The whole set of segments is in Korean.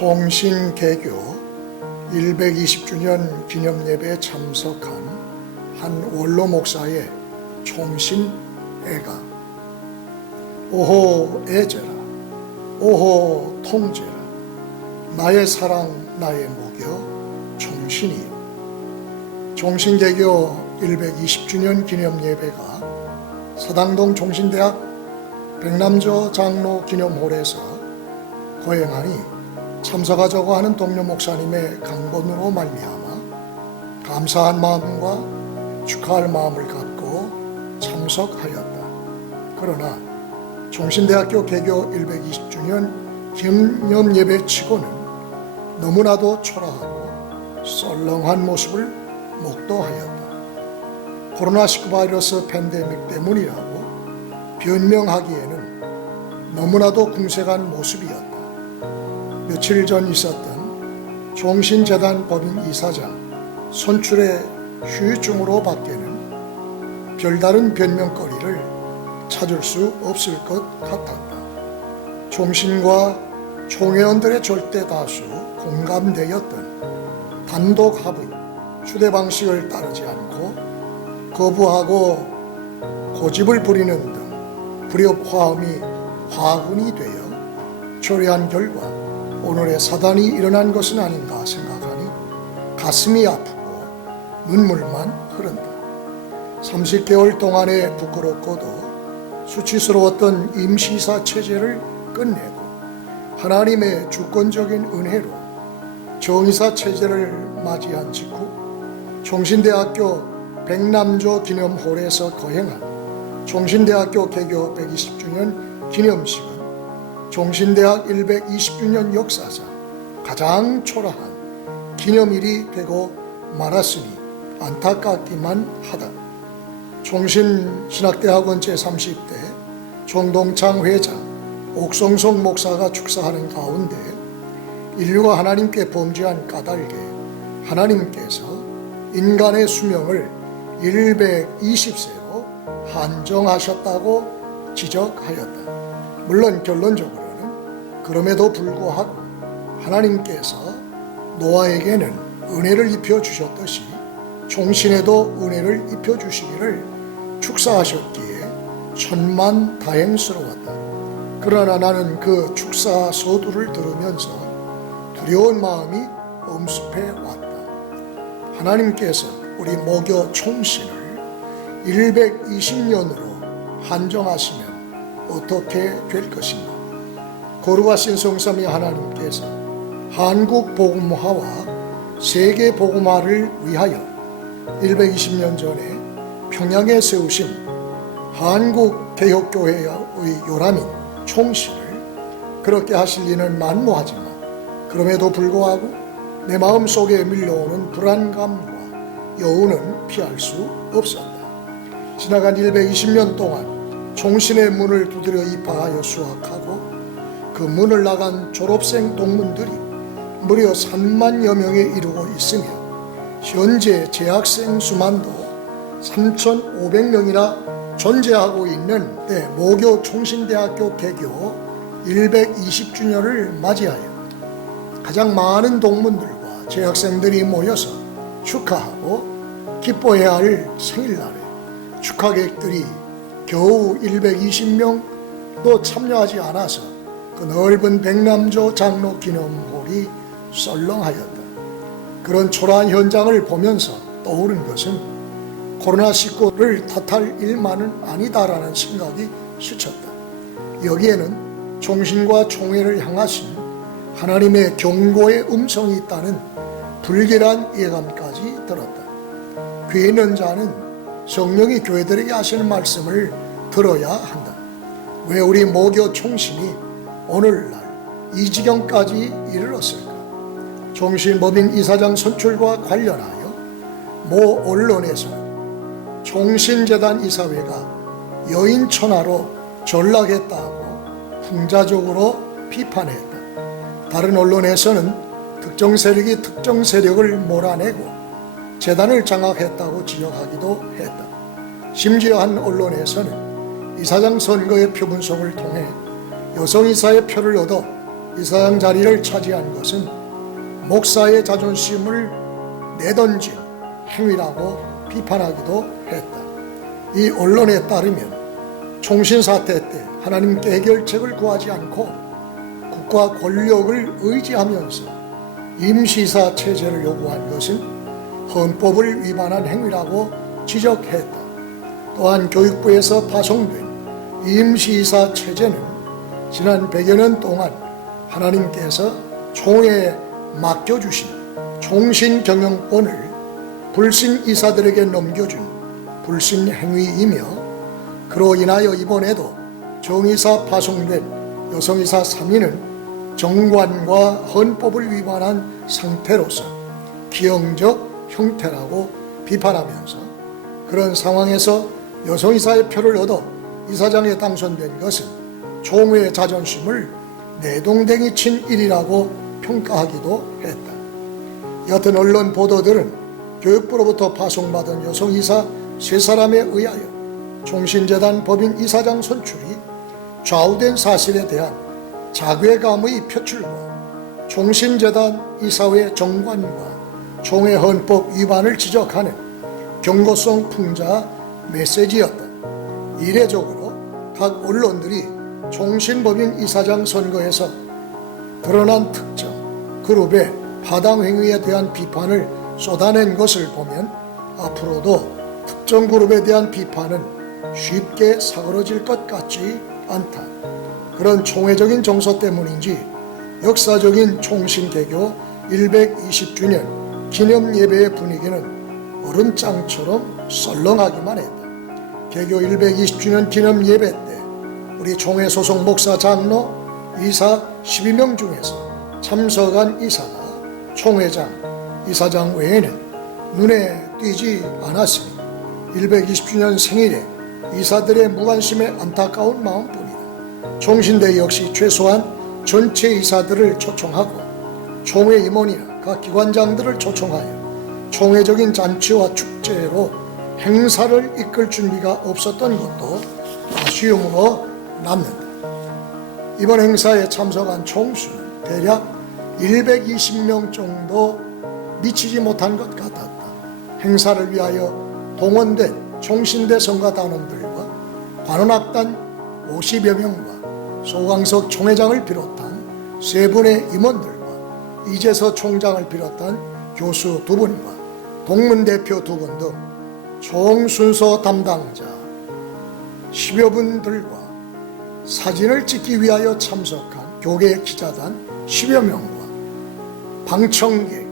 총신개교 120주년 기념예배에 참석한 한 원로 목사의 총신애가 오호 애제라 오호 통제라 나의 사랑 나의 목여 총신이여. 총신개교 120주년 기념예배가 서당동 총신대학 백남조 장로 기념홀에서 거행하니 참석하자고 하는 동료 목사님의 강권으로 말미암아 감사한 마음과 축하할 마음을 갖고 참석하였다. 그러나 총신대학교 개교 120주년 기념예배치고는 너무나도 초라하고 썰렁한 모습을 목도하였다. 코로나19 바이러스 팬데믹 때문이라고 변명하기에는 너무나도 궁색한 모습이었다. 며칠 전 있었던 종신재단 법인 이사장 선출의 휴유증으로 밖에는 별다른 변명거리를 찾을 수 없을 것 같았다. 종신과 총회원들의 절대 다수 공감되었던 단독 합의, 휴대 방식을 따르지 않고 거부하고 고집을 부리는 등 불협화음이 화근이 되어 초래한 결과 오늘의 사단이 일어난 것은 아닌가 생각하니 가슴이 아프고 눈물만 흐른다. 30개월 동안의 부끄럽고도 수치스러웠던 임시사 체제를 끝내고 하나님의 주권적인 은혜로 정의사 체제를 맞이한 직후 총신대학교 백남조 기념홀에서 거행한 총신대학교 개교 120주년 기념식은 총신대학 120주년 역사상 가장 초라한 기념일이 되고 말았으니 안타깝기만 하다. 총신신학대학원 제30대 총동창 회장 옥성성 목사가 축사하는 가운데 인류가 하나님께 범죄한 까닭에 하나님께서 인간의 수명을 120세로 한정하셨다고 지적하였다. 물론 결론적으로는 그럼에도 불구하고 하나님께서 노아에게는 은혜를 입혀주셨듯이 총신에도 은혜를 입혀주시기를 축사하셨기에 천만다행스러웠다. 그러나 나는 그 축사 서두를 들으면서 두려운 마음이 엄습해 왔다. 하나님께서 우리 모교 총신을 120년으로 한정하시면 어떻게 될 것인가? 거룩하신 성삼위 하나님께서 한국 복음화와 세계 복음화를 위하여 120년 전에 평양에 세우신 한국 개혁교회의 요람인 총신을 그렇게 하실 리는 만무하지만 그럼에도 불구하고 내 마음속에 밀려오는 불안감과 여운은 피할 수 없었다. 지나간 120년 동안 총신의 문을 두드려 입학하여 수학하고 그 문을 나간 졸업생 동문들이 무려 3만여 명에 이르고 있으며 현재 재학생 수만도 3,500명이나 존재하고 있는 모교 총신대학교 개교 120주년을 맞이하여 가장 많은 동문들과 재학생들이 모여서 축하하고 기뻐해야 할 생일날에 축하객들이 겨우 120명도 참여하지 않아서 그 넓은 백남조 장로 기념홀이 썰렁하였다. 그런 초라한 현장을 보면서 떠오른 것은 코로나19를 탓할 일만은 아니다라는 생각이 스쳤다. 여기에는 총신과 총회를 향하신 하나님의 경고의 음성이 있다는 불길한 예감까지 들었다. 귀 있는 자는 성령이 교회들에게 하시는 말씀을 들어야 한다. 왜 우리 모교 총신이 오늘날 이 지경까지 이르렀을까? 총신법인 이사장 선출과 관련하여 모 언론에서는 총신재단 이사회가 여인천하로 전락했다고 풍자적으로 비판했다. 다른 언론에서는 특정 세력이 특정 세력을 몰아내고 재단을 장악했다고 지적하기도 했다. 심지어 한 언론에서는 이사장 선거의 표 분석을 통해 여성 이사의 표를 얻어 이사장 자리를 차지한 것은 목사의 자존심을 내던진 행위라고 비판하기도 했다. 이 언론에 따르면 총신사태 때 하나님께 해결책을 구하지 않고 국가 권력을 의지하면서 임시이사 체제를 요구한 것은 헌법을 위반한 행위라고 지적했다. 또한 교육부에서 파송된 임시이사 체제는 지난 100여 년 동안 하나님께서 총회에 맡겨주신 총신경영권을 불신 이사들에게 넘겨준 불신 행위이며, 그로 인하여 이번에도 정이사 파송된 여성이사 3인은 정관과 헌법을 위반한 상태로서 기형적 형태라고 비판하면서, 그런 상황에서 여성이사의 표를 얻어 이사장에 당선된 것은 총회의 자존심을 내동댕이 친 일이라고 평가하기도 했다. 여튼 언론 보도들은 교육부로부터 파송받은 여성이사 3사람에 의하여 총신재단 법인 이사장 선출이 좌우된 사실에 대한 자괴감의 표출과 총신재단 이사회 정관과 총회 헌법 위반을 지적하는 경고성 풍자 메시지였다. 이례적으로 각 언론들이 총신법인 이사장 선거에서 드러난 특정 그룹의 파당 행위에 대한 비판을 쏟아낸 것을 보면 앞으로도 특정 그룹에 대한 비판은 쉽게 사그러질 것 같지 않다. 그런 총회적인 정서 때문인지 역사적인 총신개교 120주년 기념 예배의 분위기는 얼음장처럼 썰렁하기만 했다. 개교 120주년 기념 예배 때 우리 총회 소속 목사 장로 이사 12명 중에서 참석한 이사가 총회장, 이사장 외에는 눈에 띄지 않았으니 120주년 생일에 이사들의 무관심에 안타까운 마음뿐이다. 총신대 역시 최소한 전체 이사들을 초청하고 총회 임원이나 각 기관장들을 초청하여 총회적인 잔치와 축제로 행사를 이끌 준비가 없었던 것도 아쉬움으로 남는다. 이번 행사에 참석한 총수는 대략 120명 정도 미치지 못한 것 같았다. 행사를 위하여 동원된 총신대 성가단원들과 관원악단 50여 명과 소강석 총회장을 비롯한 3분의 임원들과 이재서 총장을 비롯한 교수 2분과 동문대표 2분 등 총순서 담당자 10여 분들과 사진을 찍기 위하여 참석한 교계 기자단 10여 명과 방청객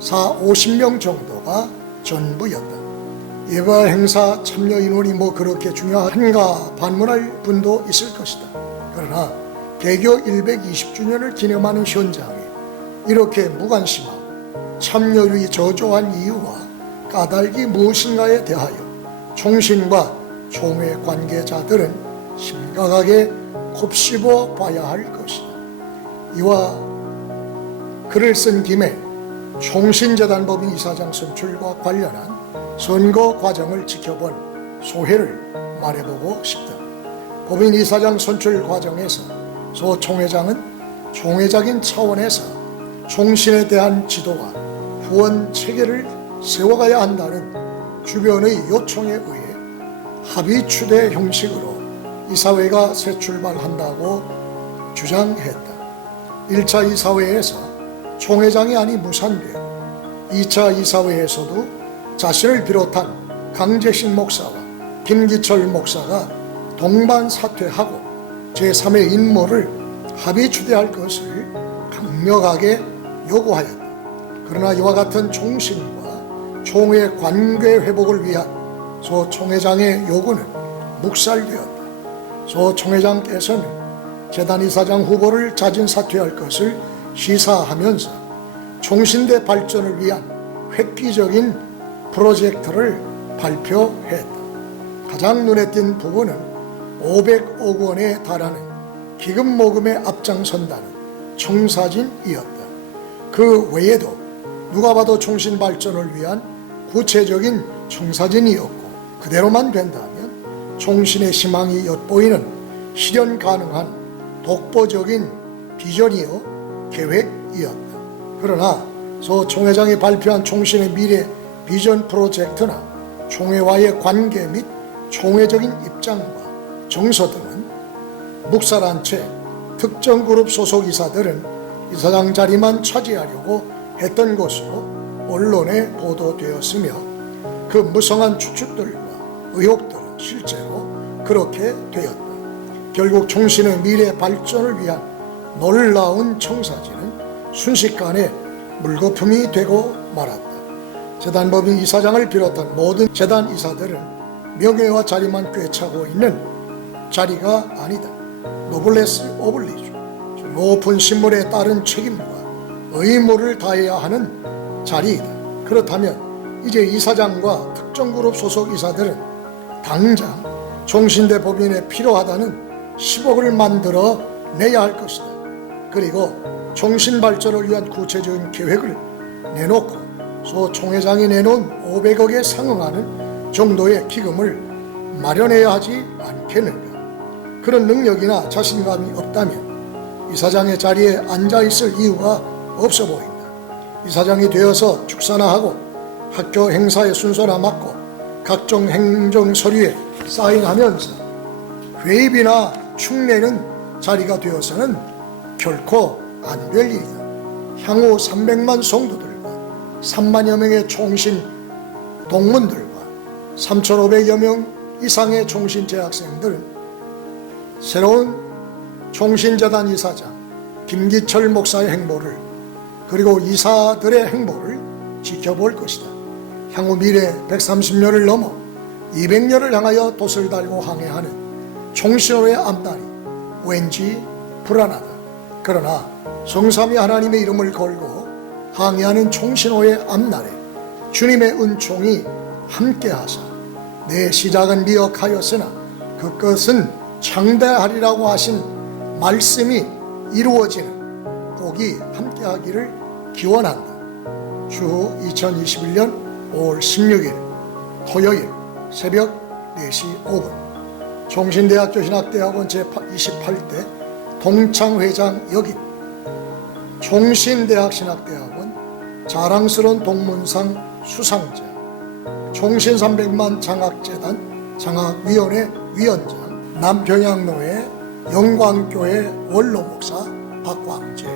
50명 정도가 전부였다. 예가 행사 참여 인원이 그렇게 중요한가 반문할 분도 있을 것이다. 그러나 개교 120주년을 기념하는 현장에 이렇게 무관심하고 참여율이 저조한 이유와 까닭이 무엇인가에 대하여 총신과 총회 관계자들은 심각하게 곱씹어 봐야 할 것이다. 이와 글을 쓴 김에 총신재단법인 이사장 선출과 관련한 선거 과정을 지켜본 소회를 말해보고 싶다. 법인 이사장 선출 과정에서 소 총회장은 총회적인 차원에서 총신에 대한 지도와 후원 체계를 세워가야 한다는 주변의 요청에 의해 합의 추대 형식으로 이사회가 새 출발한다고 주장했다. 1차 이사회에서 총회장이 아니 무산되고 2차 이사회에서도 자신을 비롯한 강재신 목사와 김기철 목사가 동반 사퇴하고 제3의 인물을 합의 추대할 것을 강력하게 요구하였다. 그러나 이와 같은 총신과 총회 관계 회복을 위한 소 총회장의 요구는 묵살되었다. 소 총회장께서는 재단 이사장 후보를 자진 사퇴할 것을 시사하면서 총신대 발전을 위한 획기적인 프로젝트를 발표했다. 가장 눈에 띈 부분은 500억 원에 달하는 기금 모금에 앞장선다는 청사진이었다. 그 외에도 누가 봐도 총신 발전을 위한 구체적인 청사진이었고, 그대로만 된다면 총신의 희망이 엿보이는 실현 가능한 독보적인 비전이요 계획이었다. 그러나 소 총회장이 발표한 총신의 미래 비전 프로젝트나 총회와의 관계 및 총회적인 입장과 정서 등은 묵살한 채 특정 그룹 소속 이사들은 이사장 자리만 차지하려고 했던 것으로 언론에 보도되었으며 그 무성한 추측들과 의혹들은 실제로 그렇게 되었다. 결국 총신의 미래 발전을 위한 놀라운 청사진은 순식간에 물거품이 되고 말았다. 재단법인 이사장을 비롯한 모든 재단 이사들은 명예와 자리만 꿰차고 있는 자리가 아니다. 노블레스 오블리주, 높은 신분에 따른 책임과 의무를 다해야 하는 자리이다. 그렇다면 이제 이사장과 특정그룹 소속 이사들은 당장 총신대 법인에 필요하다는 10억을 만들어 내야 할 것이다. 그리고 총신 발전을 위한 구체적인 계획을 내놓고 소 총회장이 내놓은 500억에 상응하는 정도의 기금을 마련해야 하지 않겠는가. 그런 능력이나 자신감이 없다면 이사장의 자리에 앉아있을 이유가 없어 보인다. 이사장이 되어서 축사나 하고 학교 행사에 순서나 맡고 각종 행정 서류에 사인하면서 회입이나 축내는 자리가 되어서는 결코 안 될 일이다. 향후 300만 성도들과 3만여 명의 총신 동문들과 3,500여 명 이상의 총신 재학생들은 새로운 총신재단 이사장 김기철 목사의 행보를 그리고 이사들의 행보를 지켜볼 것이다. 향후 미래 130년을 넘어 200년을 향하여 돛을 달고 항해하는 총신호의 앞날이 왠지 불안하다. 그러나 성삼위 하나님의 이름을 걸고 항해하는 총신호의 앞날에 주님의 은총이 함께하사 내 시작은 미혹하였으나 그것은 창대하리라고 하신 말씀이 이루어지는 복이 함께하기를 기원한다. 주 2021년 5월 16일 토요일 새벽 4시 5분 총신대학교 신학대학원 제28대 동창회장 역임 총신대학 신학대학원 자랑스러운 동문상 수상자 총신 300만 장학재단 장학위원회 위원장 남평양로의 영광교회 원로목사 박광재